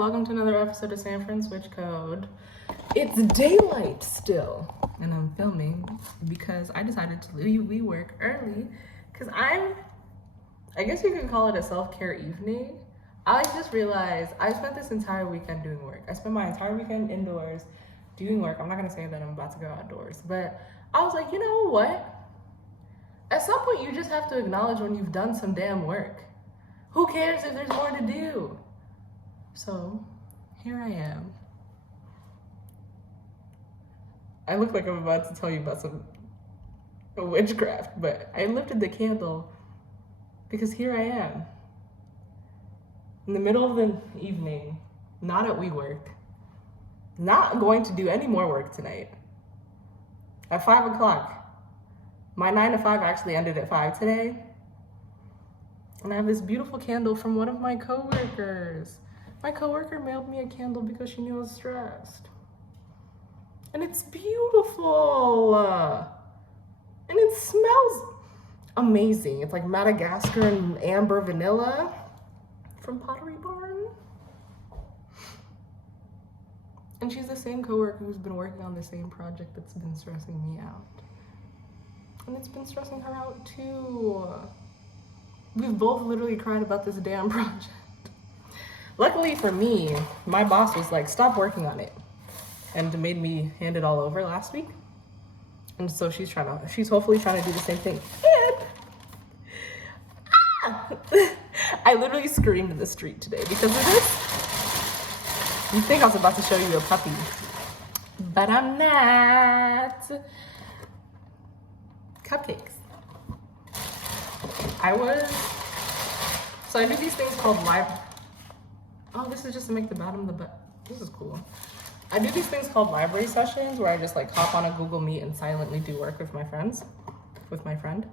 welcome to another episode of Fran-Switch Code. It's daylight still, and I'm filming because I decided to leave work early because I guess you could call it a self-care evening. I just realized I spent this entire weekend doing work. I spent my entire weekend indoors doing work. I'm not gonna say that I'm about to go outdoors, but I was like, you know what? At some point, you just have to acknowledge when you've done some damn work. Who cares if there's more to do? So, here I am. I look like I'm about to tell you about some witchcraft, but I lifted the candle because here I am. In the middle of the evening, not at WeWork, not going to do any more work tonight. At 5 o'clock. My 9 to 5 actually ended at 5 today. And I have this beautiful candle from one of my coworkers. My coworker mailed me a candle because she knew I was stressed. And it's beautiful. And it smells amazing. It's like Madagascar and amber vanilla from Pottery Barn. And she's the same coworker who's been working on the same project that's been stressing me out. And it's been stressing her out too. We've both literally cried about this damn project. Luckily for me, my boss was like, stop working on it, and made me hand it all over last week. And so she's hopefully trying to do the same thing. And I literally screamed in the street today because of this. You think I was about to show you a puppy, but I'm not. Cupcakes. I do these things called oh, this is just to make the bottom of the butt. This is cool. I do these things called library sessions where I just like hop on a Google Meet and silently do work with my friend. And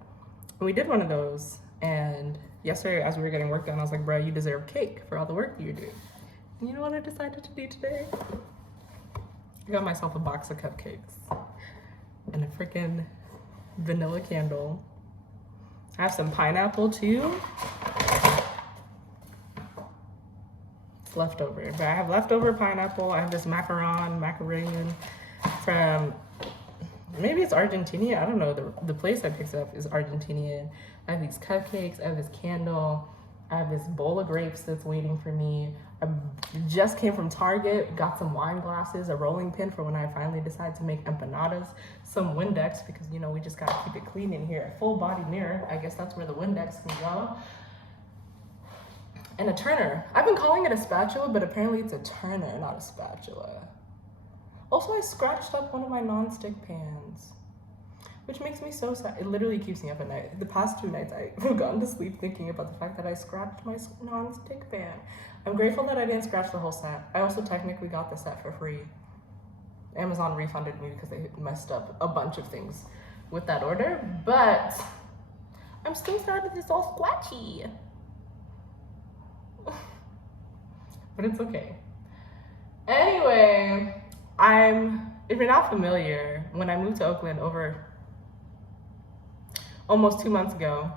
we did one of those, and yesterday as we were getting work done, I was like, bro, you deserve cake for all the work you do. And you know what I decided to do today? I got myself a box of cupcakes and a freaking vanilla candle. I have some pineapple too. It's leftover, but I have leftover pineapple. I have this macaron from, maybe it's Argentina. I don't know. The place I picked up is Argentinian. I have these cupcakes. I have this candle. I have this bowl of grapes that's waiting for me. I just came from Target, got some wine glasses, a rolling pin for when I finally decide to make empanadas, some Windex, because you know we just gotta keep it clean in here. A full body mirror, I guess that's where the Windex can go. And a turner. I've been calling it a spatula, but apparently it's a turner, not a spatula. Also, I scratched up one of my non-stick pans, which makes me so sad. It literally keeps me up at night. The past 2 nights, I've gone to sleep thinking about the fact that I scratched my non-stick pan. I'm grateful that I didn't scratch the whole set. I also technically got the set for free. Amazon refunded me because they messed up a bunch of things with that order, but I'm still sad that it's all squatchy. But it's okay. Anyway, if you're not familiar, when I moved to Oakland over almost 2 months ago,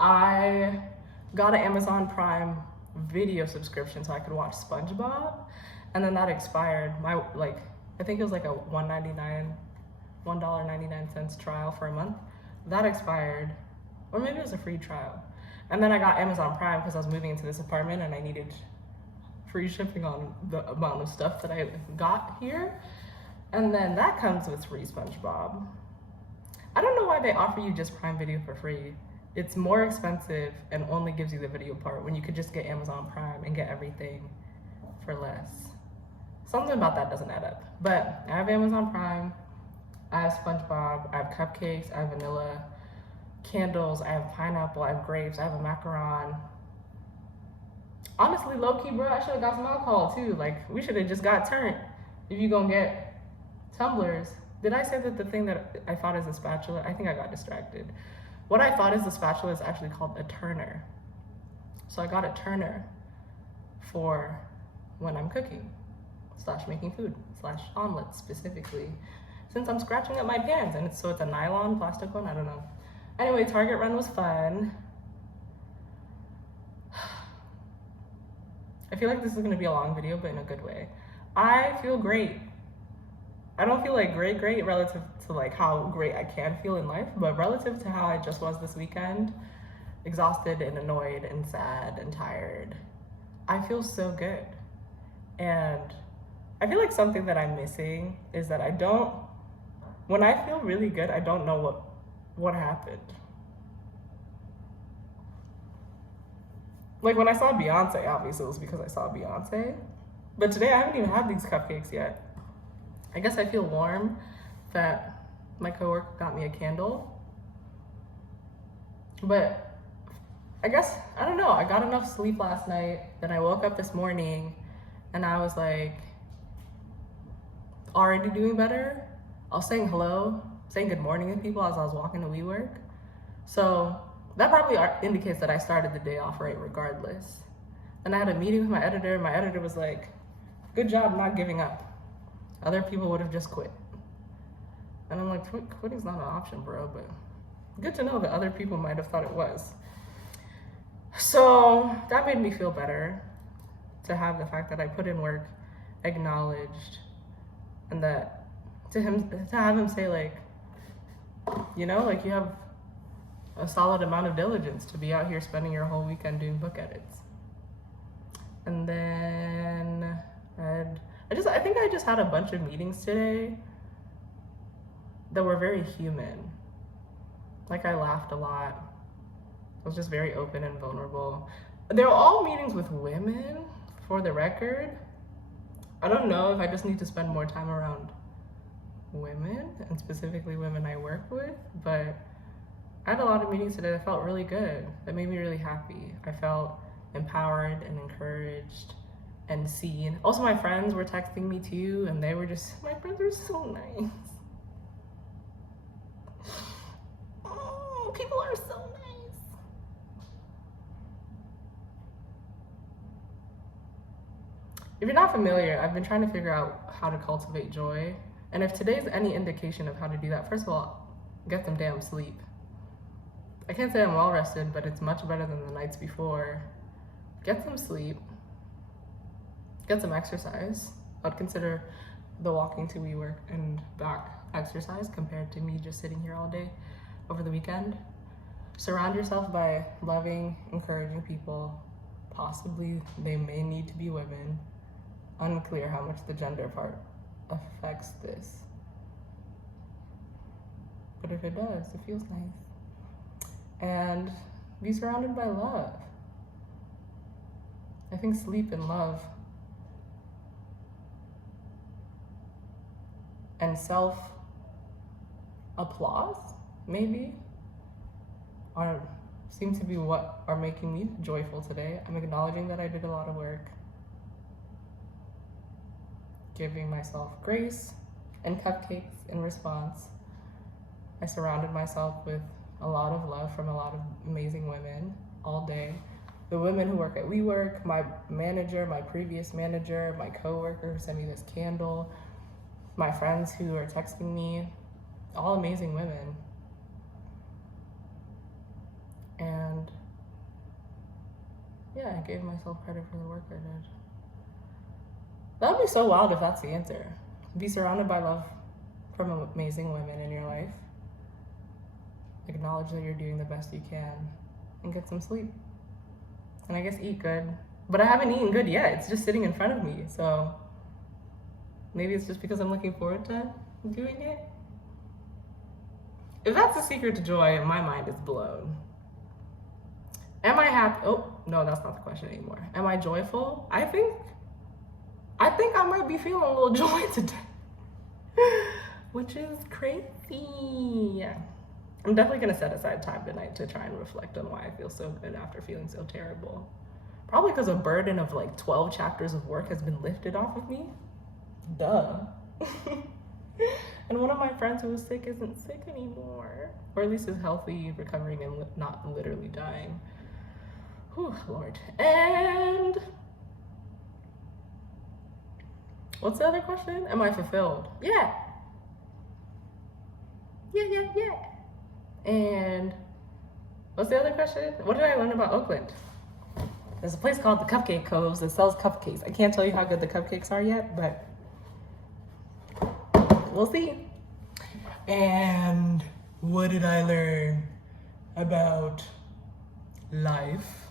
I got an Amazon Prime video subscription so I could watch SpongeBob, and then that expired. I think it was like a $1.99 trial for a month. That expired, or maybe it was a free trial. And then I got Amazon Prime because I was moving into this apartment and I needed free shipping on the amount of stuff that I got here. And then that comes with free SpongeBob. I don't know why they offer you just Prime Video for free. It's more expensive and only gives you the video part when you could just get Amazon Prime and get everything for less. Something about that doesn't add up. But I have Amazon Prime, I have SpongeBob, I have cupcakes, I have vanilla, candles, I have pineapple, I have grapes, I have a macaron. Honestly, low-key, bro, I should have got some alcohol too. Like, we should have just got turned if you gonna get tumblers. Did I say that the thing that I thought is a spatula? I think I got distracted. What I thought is a spatula is actually called a turner. So I got a turner for when I'm cooking, / making food, / omelets specifically, since I'm scratching up my pans, and it's a nylon plastic one, I don't know. Anyway, Target run was fun. I feel like this is gonna be a long video, but in a good way. I feel great. I don't feel like great relative to like how great I can feel in life, but relative to how I just was this weekend, exhausted and annoyed and sad and tired, I feel so good. And I feel like something that I'm missing is that when I feel really good, I don't know what happened. Like when I saw Beyonce, obviously it was because I saw Beyonce. But today I haven't even had these cupcakes yet. I guess I feel warm that my coworker got me a candle. But I guess, I don't know, I got enough sleep last night. Then I woke up this morning and I was like, already doing better. I was saying hello, saying good morning to people as I was walking to WeWork. So that probably indicates that I started the day off right regardless. And I had a meeting with my editor. My editor was like, good job not giving up. Other people would have just quit. And I'm like, quitting's not an option, bro, but good to know that other people might have thought it was. So that made me feel better to have the fact that I put in work acknowledged, and that to have him say like, you know, like you have a solid amount of diligence to be out here spending your whole weekend doing book edits. And then I think I just had a bunch of meetings today that were very human. Like I laughed a lot. I was just very open and vulnerable. They were all meetings with women, for the record. I don't know if I just need to spend more time around women, and specifically women I work with, but I had a lot of meetings today that felt really good. That made me really happy. I felt empowered and encouraged and seen. Also, my friends were texting me too, and they were just, my friends are so nice. Oh, people are so nice. If you're not familiar, I've been trying to figure out how to cultivate joy. And if today's any indication of how to do that, first of all, get some damn sleep. I can't say I'm well rested, but it's much better than the nights before. Get some sleep. Get some exercise. I'd consider the walking to WeWork and back exercise compared to me just sitting here all day over the weekend. Surround yourself by loving, encouraging people. Possibly they may need to be women. Unclear how much the gender part affects this. But if it does, it feels nice. And be surrounded by love. I think sleep and love and self-applause, maybe, seem to be what are making me joyful today. I'm acknowledging that I did a lot of work, giving myself grace and cupcakes in response. I surrounded myself with a lot of love from a lot of amazing women all day. The women who work at WeWork, my manager, my previous manager, my coworker who sent me this candle, my friends who are texting me, all amazing women. And yeah, I gave myself credit for the work I did. That would be so wild if that's the answer. Be surrounded by love from amazing women in your life. Acknowledge that you're doing the best you can, and get some sleep. And I guess eat good. But I haven't eaten good yet. It's just sitting in front of me. So maybe it's just because I'm looking forward to doing it. If that's the secret to joy, my mind is blown. Am I happy? Oh, no, that's not the question anymore. Am I joyful? I think I might be feeling a little joy today, which is crazy. I'm definitely gonna set aside time tonight to try and reflect on why I feel so good after feeling so terrible. Probably because a burden of like 12 chapters of work has been lifted off of me. Duh. And one of my friends who was sick isn't sick anymore, or at least is healthy, recovering, and not literally dying. Whew, Lord. And what's the other question? Am I fulfilled? Yeah. Yeah. And what's the other question? What did I learn about Oakland? There's a place called the Cupcake Coves that sells cupcakes. I can't tell you how good the cupcakes are yet, but we'll see. And what did I learn about life?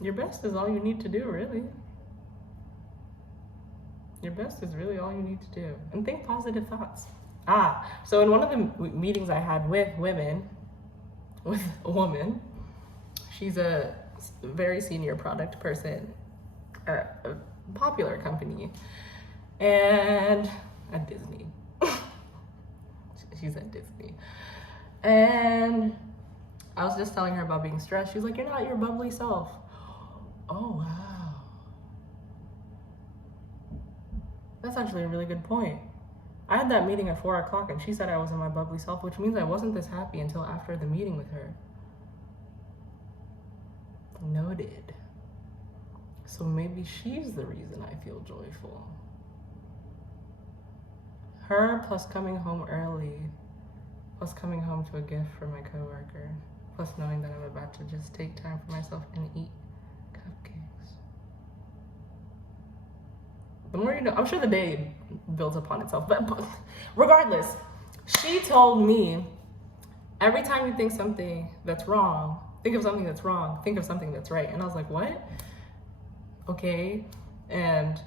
Your best is all you need to do, really. Your best is really all you need to do. And think positive thoughts. So in one of the meetings I had with women, with a woman, she's a very senior product person at a popular company, and at Disney. She's at Disney. And I was just telling her about being stressed. She's like, you're not your bubbly self. Oh, wow. That's actually a really good point. I had that meeting at 4 o'clock and she said I wasn't my bubbly self, which means I wasn't this happy until after the meeting with her. Noted. So maybe she's the reason I feel joyful. Her plus coming home early, plus coming home to a gift for my coworker, plus knowing that I'm about to just take time for myself and eat cupcakes. The more you know, I'm sure the day builds upon itself, but regardless, she told me every time you think something that's wrong, think of something that's wrong, think of something that's right. And I was like, what? Okay. And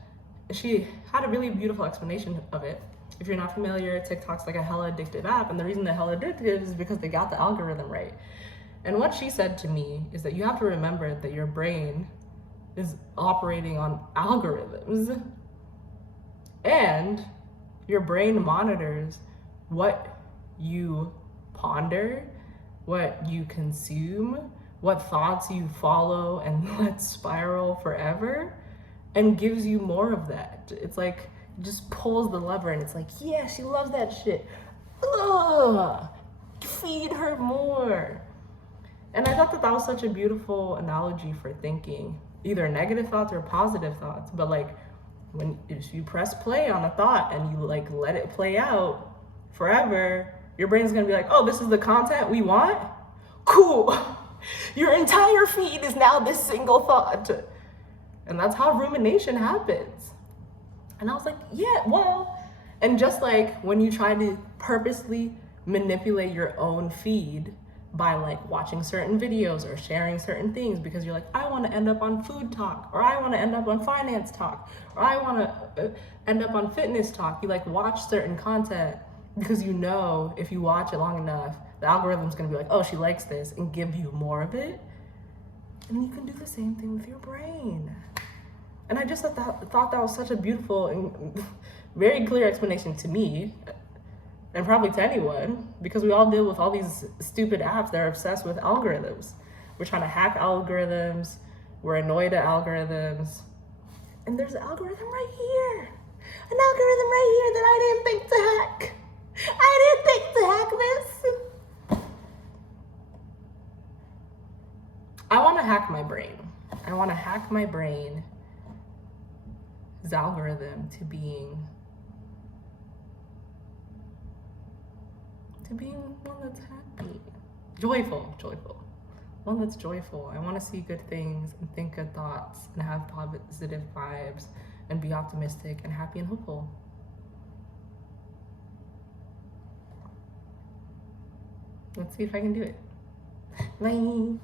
she had a really beautiful explanation of it. If you're not familiar, TikTok's like a hella addictive app. And the reason they're hella addictive is because they got the algorithm right. And what she said to me is that you have to remember that your brain is operating on algorithms. And your brain monitors what you ponder, what you consume, what thoughts you follow and let spiral forever, and gives you more of that. It's like, just pulls the lever and it's like, yeah, she loves that shit. Ugh, feed her more. And I thought that that was such a beautiful analogy for thinking, either negative thoughts or positive thoughts. But like, if you press play on a thought and you like let it play out forever, your brain's gonna be like, oh, this is the content we want? Cool. Your entire feed is now this single thought. And that's how rumination happens. And I was like, yeah, well, and just like when you try to purposely manipulate your own feed by like watching certain videos or sharing certain things because you're like, I want to end up on food talk, or I want to end up on finance talk, or I want to end up on fitness talk. You like watch certain content because you know if you watch it long enough, the algorithm's going to be like, oh, she likes this, and give you more of it. And you can do the same thing with your brain. And I just thought that was such a beautiful and very clear explanation to me, and probably to anyone, because we all deal with all these stupid apps that are obsessed with algorithms. We're trying to hack algorithms, we're annoyed at algorithms, and there's an algorithm right here. An algorithm right here that I didn't think to hack. I didn't think to hack this. I want to hack my brain. I want to hack my brain's algorithm to being one that's happy, joyful, one that's joyful. I want to see good things and think good thoughts and have positive vibes and be optimistic and happy and hopeful. Let's see if I can do it. Bye.